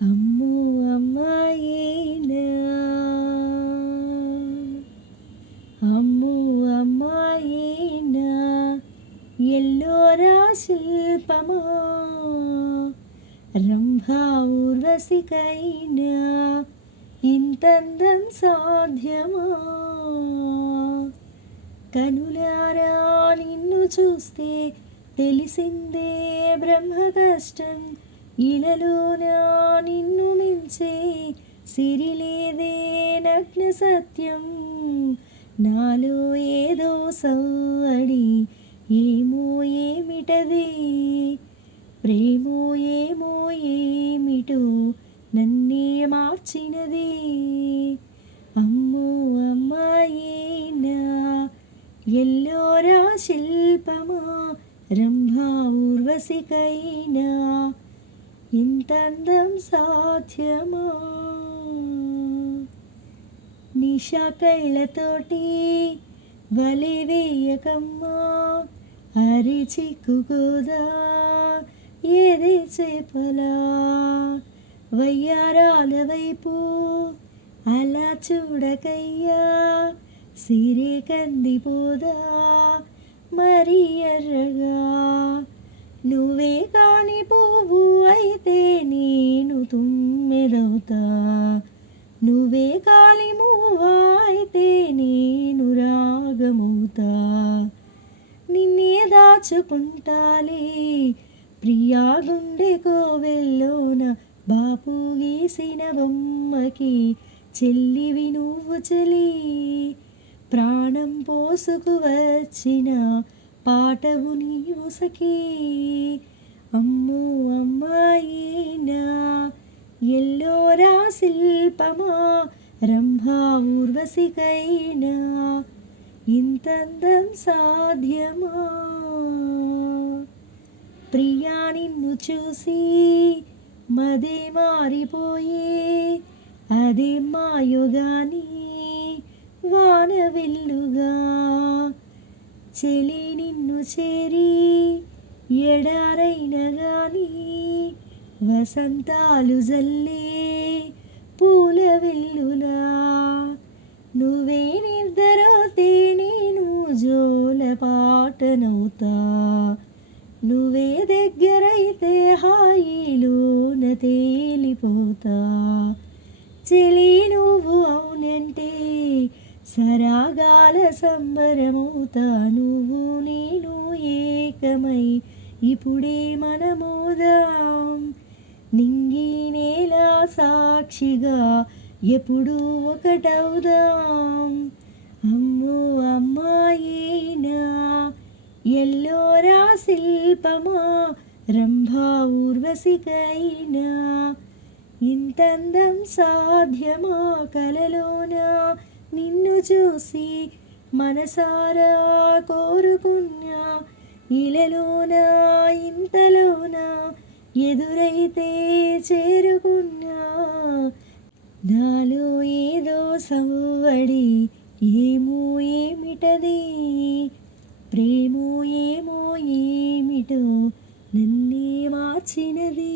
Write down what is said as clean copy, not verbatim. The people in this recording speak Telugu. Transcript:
అమ్మో అమ్మాయేనా, అమ్మో అమ్మాయేనా, ఎల్లోరా శిల్పమా, రంభా ఊర్వశికైనా ఇంతందం సాధ్యమా. కనులారా నిన్ను చూస్తే తెలిసిందే బ్రహ్మ కష్టం, ఇలలోన నిన్ను మించే సిరిలేదే నగ్న సత్యం. నాలో ఏదో సవ్వడి, ఏమో ఏమిటది, ప్రేమో ఏమో ఏమిటో నన్నే మార్చినది. అమ్మో అమ్మాయేనా, ఎల్లోరా శిల్పమా, రంభా ఊర్వశికైనా ఇంతందం సాధ్యమా. నిషా కళ్ళతోటి వలె వేయకమ్మా, అరి చిక్కుకోదా ఏదే చేపలా, వయ్యారాల వైపు అలా చూడకయ్యా, సిరే కందిపోదా మరి ఎర్రగా. నువ్వే కాని పువ్వు అయితే నేను తుమ్మెదవుతా, నువ్వే కాలి మూవా అయితే నేను రాగమవుతా. నిన్నే దాచుకుంటాలే ప్రియా గుండె కోవెల్లోన, బాపు గీసిన బొమ్మకి చెల్లివి నువ్వు చెలి, ప్రాణం పోసుకు వచ్చిన పాటవు నీవు సఖీ. అమ్మో అమ్మాయేనా, ఎల్లోరా శిల్పమా, రంభా ఊర్వశికైనా ఇంతందం సాధ్యమా. ప్రియా నిన్ను చూసి మదే మారిపోయే, అదే మాయుగాని వాన వెల్లుగా. చెలి నిన్ను చేరి ఎడారైన గాని, వసంతాలు జల్లే పూల వెల్లులా. నువ్వే నిద్రతే నేను జోల పాటనవుతా, నువ్వే దగ్గరైతే హాయిలోన తేలిపోతా. చెలి నువ్వు అవునంటే సరాగాల సంబరమవుతా, నువ్వు నేను ఏకమై ఇప్పుడే మనమోదాం. నింగి నేల సాక్షిగా ఎప్పుడు ఒకటవుదాం. అమ్మో అమ్మాయేనా, ఎల్లోరా శిల్పమా, రంభా ఊర్వశికైనా ఇంతందం సాధ్యమా. కలలోన నిన్ను చూసి మనసారా కోరుకున్నా, ఇలలోన ఇంతలోన ఎదురైతే చేరుకున్నా. నాలో ఏదో సవ్వడి, ఏమో ఏమిటది, ప్రేమో ఏమో ఏమిటో నన్నే మార్చినది.